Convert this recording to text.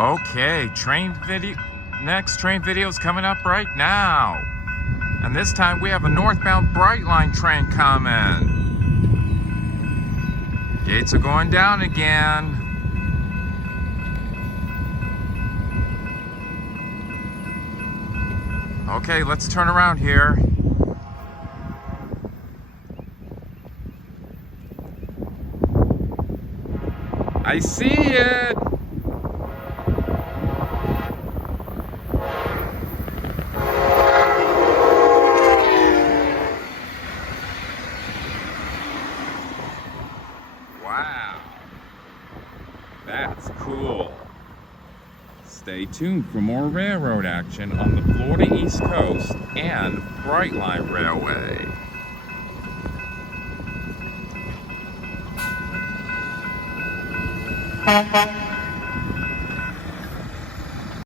Okay, next train video is coming up right now. And this time we have a Northbound Brightline train coming. Gates are going down again. Okay, let's turn around here. I see it! Wow, that's cool. Stay tuned for more railroad action on the Florida East Coast and Brightline Railway.